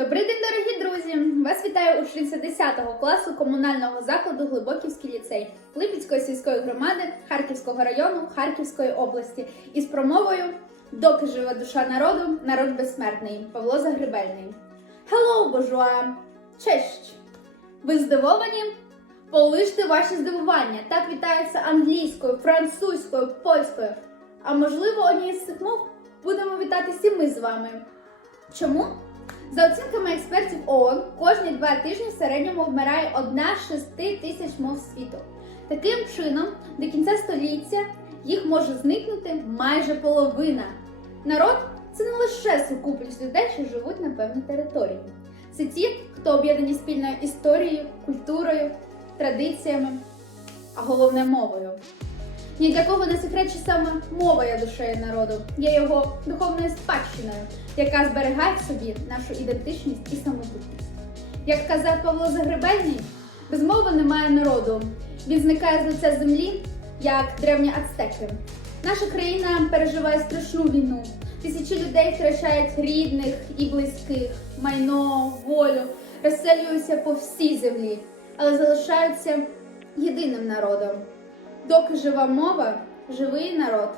Добрий день, дорогі друзі! Вас вітає учениця 10 класу комунального закладу Глибоківський ліцей Липецької сільської громади Харківського району Харківської області із промовою Доки живе душа народу, народ безсмертний Павло Загребельний. Hello, bourgeois! Честь! Ви здивовані? Полиште ваші здивування. Так вітаються англійською, французькою, польською. А можливо, однією з цих мов будемо вітатися ми з вами. Чому? За оцінками експертів ООН, кожні два тижні в середньому вмирає одна з шести тисяч мов світу. Таким чином, до кінця століття їх може зникнути майже половина. Народ це не лише сукупність людей, що живуть на певній території. Це ті, хто об'єднані спільною історією, культурою, традиціями, а головне мовою. Ні для кого не секрет, що саме мова є душею народу, є його духовною спадщиною, яка зберігає в собі нашу ідентичність і самобутність. Як казав Павло Загребельний, без мови немає народу. Він зникає з лиця землі, як древні ацтеки. Наша країна переживає страшну війну. Тисячі людей втрачають рідних і близьких, майно, волю, розселюються по всій землі, але залишаються єдиним народом. Доки жива мова, живий народ.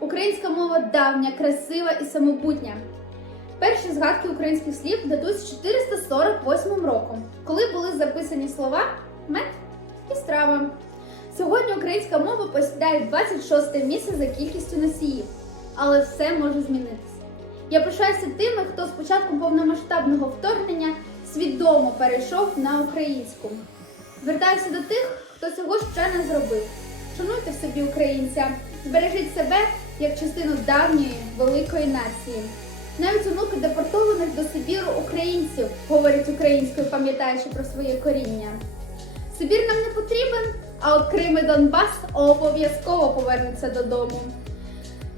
Українська мова давня, красива і самобутня. Перші згадки українських слів датують з 448 роком, коли були записані слова мед і страва. Сьогодні українська мова посідає 26 місце за кількістю носіїв, але все може змінитися. Я пишаюся тими, хто з початку повномасштабного вторгнення свідомо перейшов на українську. Звертаюся до тих, хто цього ще не зробив. Шануйте собі українця, збережіть себе як частину давньої великої нації. Навіть онуки депортованих до Сибіру українців говорять українською, пам'ятаючи про своє коріння. Сибір нам не потрібен, а от Крим і Донбас обов'язково повернуться додому.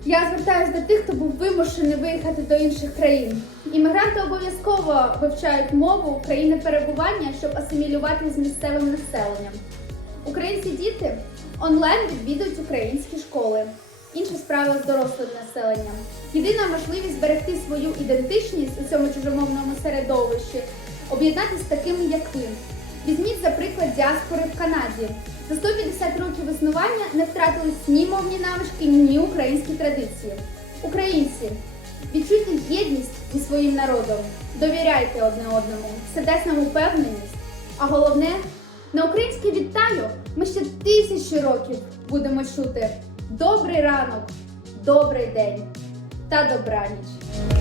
Я звертаюся до тих, хто був вимушений виїхати до інших країн. Іммігранти обов'язково вивчають мову країни перебування, щоб асимілювати з місцевим населенням. Українці діти онлайн відвідують українські школи. Інша справа з дорослим населенням. Єдина можливість зберегти свою ідентичність у цьому чужомовному середовищі, об'єднатися з такими, як ви. Візьміть, за приклад, діаспори в Канаді. За 150 років існування не втратились ні мовні навички, ні українські традиції. Українці, відчуйте єдність зі своїм народом, довіряйте одне одному, це дасть нам упевненість. А головне, на українське вітаю ми ще тисячі років будемо чути добрий ранок, добрий день та добраніч.